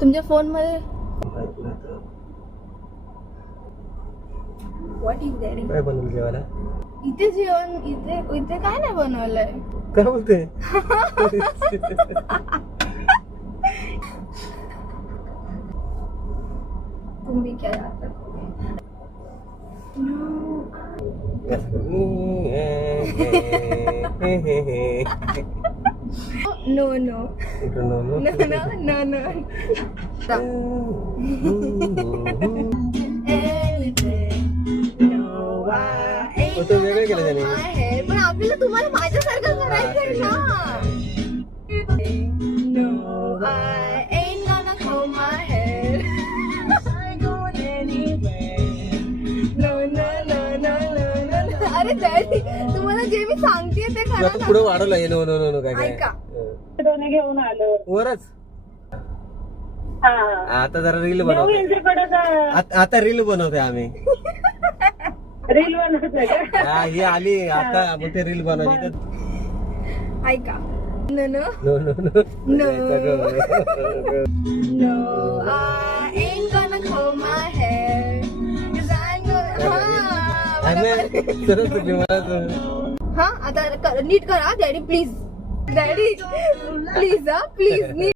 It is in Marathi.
तुमच्या फोन मध्ये व्हॉट इज डॅडी? काय बनवलं जेवायला? इथे जेवण इथे काय नाही बनवलंय. काय बोलते? तुम्ही काय आता? No no no no no तो वेगळं केलं त्याने. पण आपल्याला तुम्हाला माझ्यासारखं करायचंय ना. No, I ain't gonna comb my hair. No, no, no, no, no, no. अरे डॅडी, तुम्हाला जे मी सांगते ते तुला करा. पुढे वाढवलं नो नो नो काय काय ऐका. घेऊन आलो वरच. हा आता जरा रील बनवतोय. आता रील बनवतोय आम्ही. रील बनवतोय का? हा, ही आली आता मग ते रील बनवायची तर ऐका. No, no. No no no No. No, I ain't gonna comb my hair. 'Cause I'm gonna... हा, हा, आता नीट करा डॅडी प्लीज. डॅडी प्लीज हा प्लीज नीट